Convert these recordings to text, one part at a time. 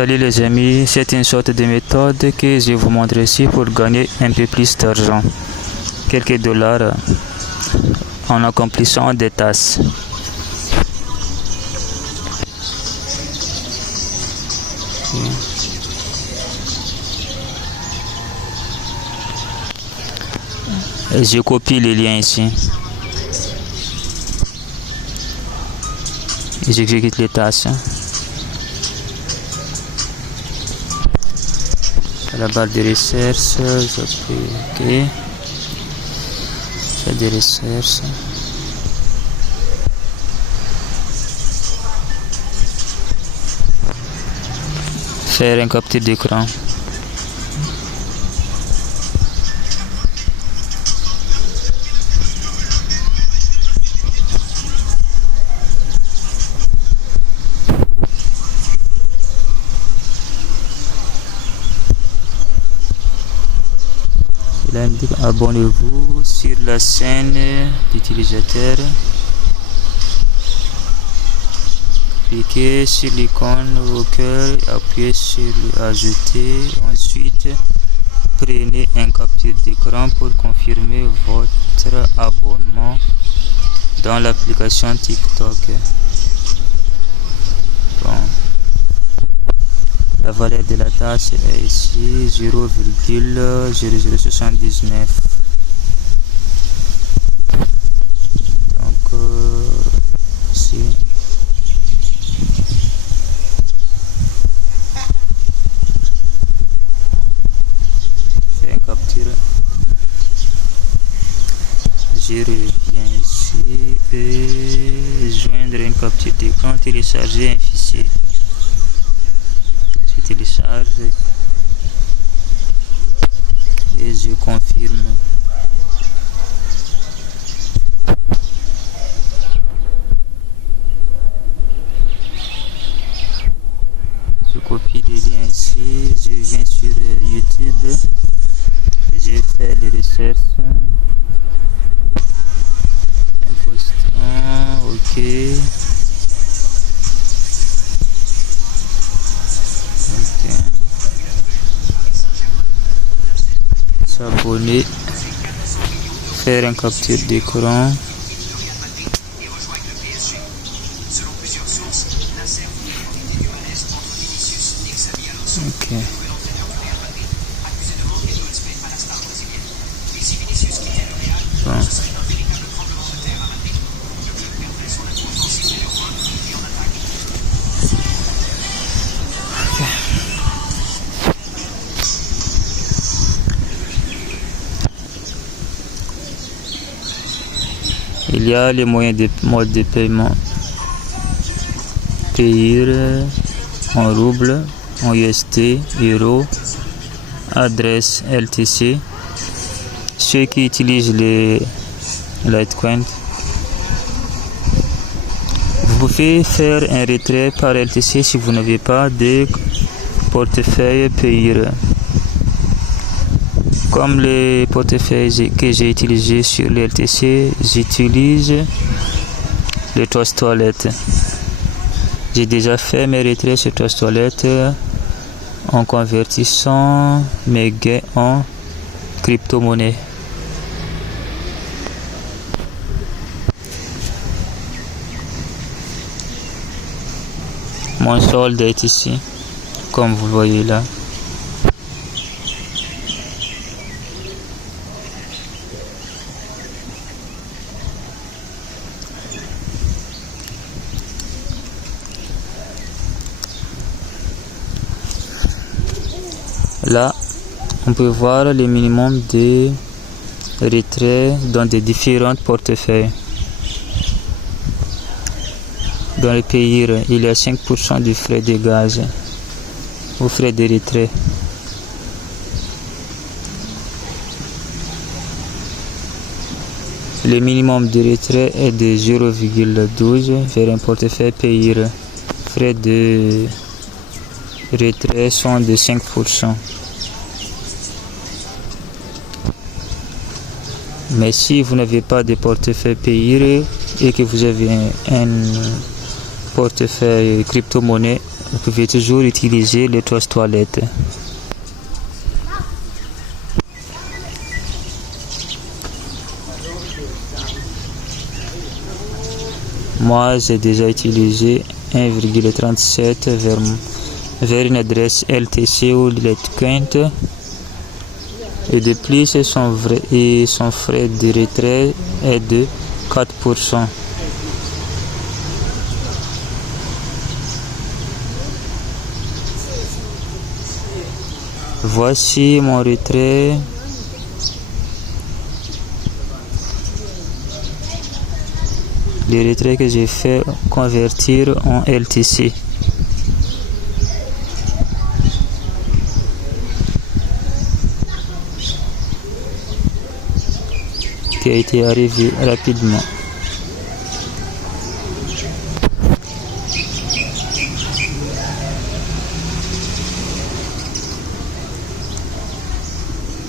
Salut les amis, c'est une sorte de méthode que je vous montre ici pour gagner un peu plus d'argent. Quelques dollars en accomplissant des tâches. Je copie les liens ici. Et j'exécute les tâches. La barre de recherche, ok. Fait des recherches. Faire un capture d'écran. Il indique abonnez-vous sur la chaîne d'utilisateur. Cliquez sur l'icône au cœur, appuyez sur ajouter. Ensuite, prenez un capture d'écran pour confirmer votre abonnement dans l'application TikTok. Bon. La valeur de la tâche est ici 0,0079. Donc ici c'est un capture. Je reviens ici et joindre une capture d'écran, télécharger un fichier. Je télécharge et je confirme. Je copie les liens ici, je viens sur YouTube, je fais les recherches, impostant, ok. S'abonner, faire un capture d'écran. Ok. Bon. Il y a les moyens de mode de paiement. Payer en rouble, en USD, euro, adresse LTC. Ceux qui utilisent les Litecoin, vous pouvez faire un retrait par LTC si vous n'avez pas de portefeuille payer. Comme les portefeuilles que j'ai utilisés sur le LTC, j'utilise le Trust Wallet. J'ai déjà fait mes retraits sur Trust Wallet en convertissant mes gains en crypto-monnaie. Mon solde est ici, comme vous voyez là. Là, on peut voir le minimum de retraits dans des différents portefeuilles. Dans les pays, il y a 5% de frais de gaz ou frais de retrait. Le minimum de retrait est de 0,12 vers un portefeuille pays. Frais de retrait sont de 5%. Mais si vous n'avez pas de portefeuille payé et que vous avez un portefeuille crypto-monnaie, vous pouvez toujours utiliser les toiles toilettes. Moi, j'ai déjà utilisé 1,37 vers une adresse LTC ou Litecoin. Et de plus, son frais de retrait est de 4%. Voici mon retrait. Le retrait que j'ai fait convertir en LTC. Qui a été arrivé rapidement.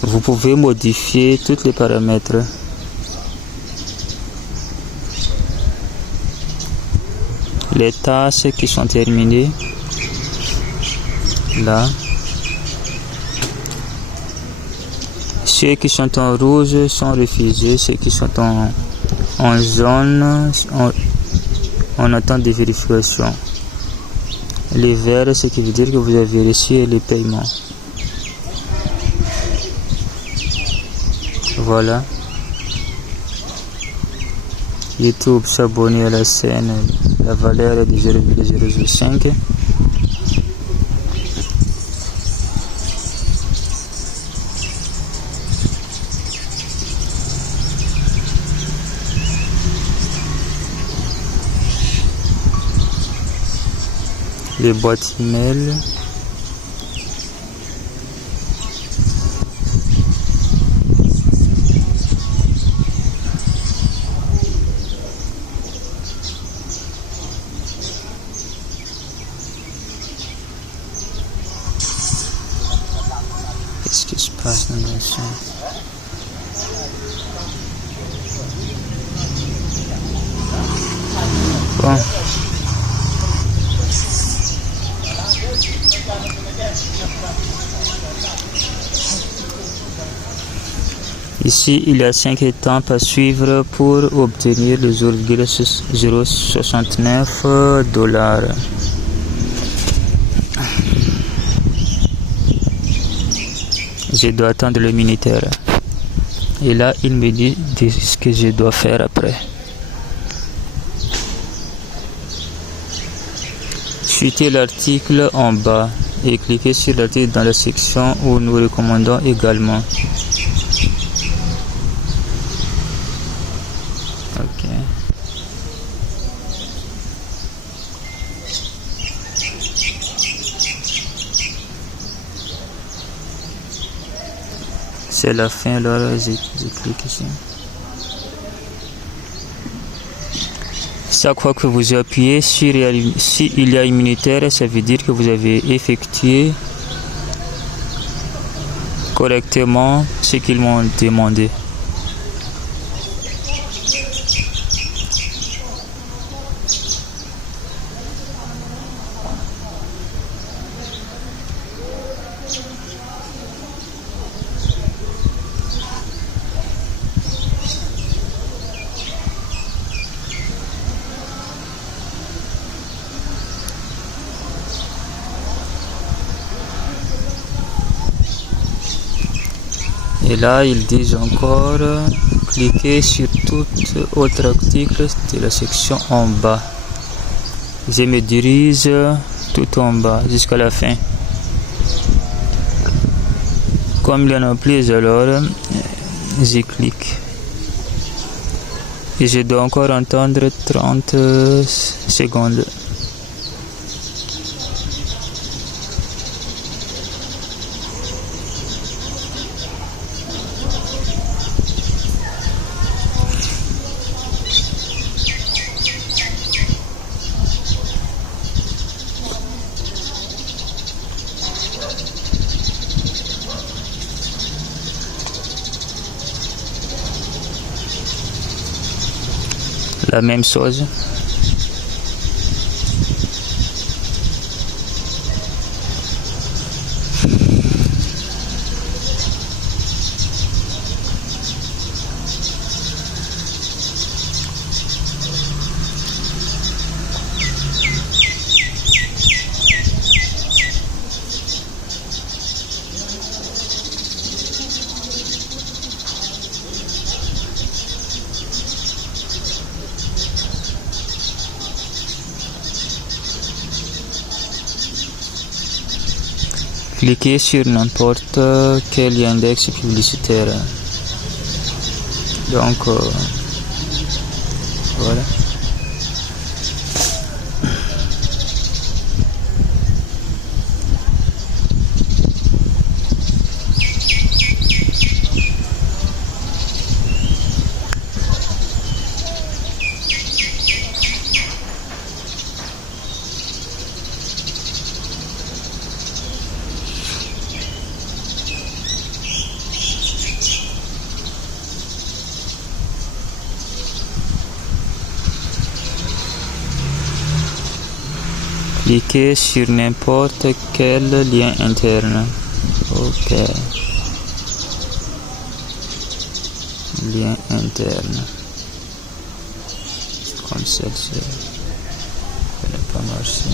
Vous pouvez modifier tous les paramètres. Les tâches qui sont terminées, là. Ceux qui sont en rouge sont refusés, ceux qui sont en jaune, on attend des vérifications. Les verts, ce qui veut dire que vous avez reçu les paiements. Voilà. YouTube s'abonner à la chaîne, la valeur est de 0,05. Les boîtes email. Qu'est-ce qui se passe dans le son? Bon. Ici, il y a 5 étapes à suivre pour obtenir le 0,069 $. Je dois attendre le Minitel. Et là, il me dit ce que je dois faire après. Suivez l'article en bas et cliquez sur l'article dans la section où nous recommandons également. Ok. C'est la fin, alors je clique ici. Chaque fois que vous appuyez sur s'il y a immunitaire, ça veut dire que vous avez effectué correctement ce qu'ils m'ont demandé. Et là, ils disent encore, cliquez sur tout autre article de la section en bas. Je me dirige tout en bas jusqu'à la fin. Comme il y en a plus, alors je clique. Et je dois encore entendre 30 secondes. La même chose. Cliquez sur n'importe quel index publicitaire. Donc, voilà. Cliquez sur n'importe quel lien interne. Ok. Lien interne. Comme celle-ci. Elle n'a pas marché.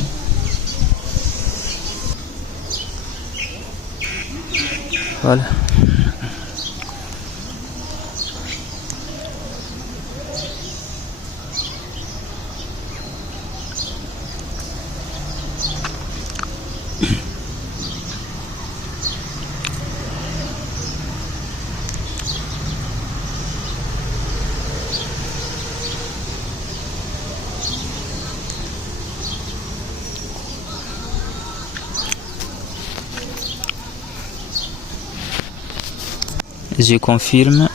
Voilà. Je confirme